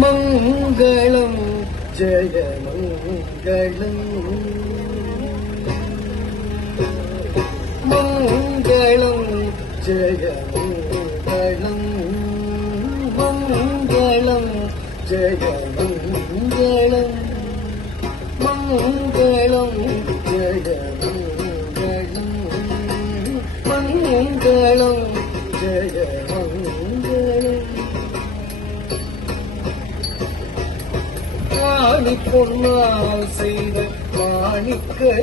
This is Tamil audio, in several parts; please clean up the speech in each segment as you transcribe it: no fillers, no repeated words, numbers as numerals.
മംഗളം ജയമംഗളം മംഗളം ജയമംഗളം മംഗളം ജയമംഗളം മംഗളം ജയമംഗളം മംഗളം ജയമംഗളം பொன்னால் செய்த மாணிக்கவீணையை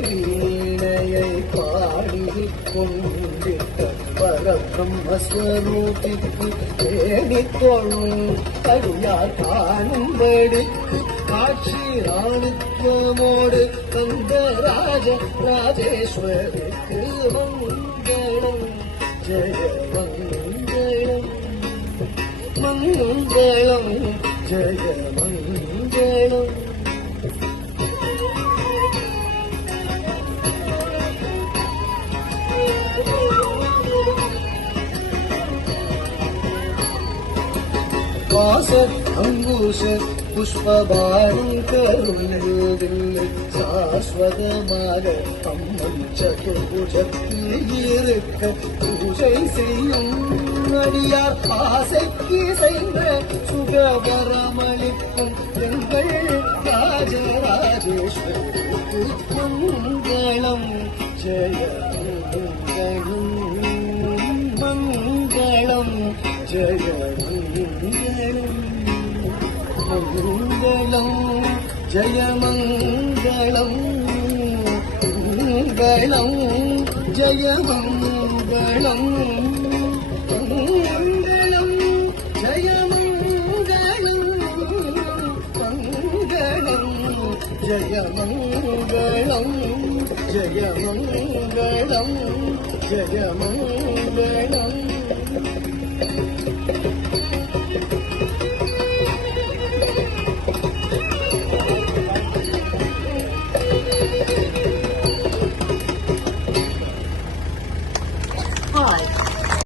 பாடிக் கொண்டிட்ட பரபிரம்மஸ்வரூபிக்கு தேடித்தொழும் அடியார் காணும்படிக்கு காட்சி ராணித்வமோடு தந்த ராஜேஸ்வரிக்கு மங்களம் ஜெய மங்களம் மங்களம் ஜெய மங்களம் வாச அங்குஷ புஷ்பபாணி கருங்குதில் சாஸ்வதமாக அம்மன் சதுர்புஜத்தில் இருக்க பூஜை செய்யும் அடியார் ஆசைக்கு செய்த சுகவரமளிக்கும் எங்கள் ராஜராஜேஸ்வரிக்கு மங்களம் ஜெய மங்களம் மங்களம் ஜெய மங்களம் ஜெயமங்களம் மங்களம் ஜெயமங்களம் மங்களம் ஜெயமங்களம் மங்களம் ஜெயமங்களம் ஜெயமங்களம் ஜெயமங்களம்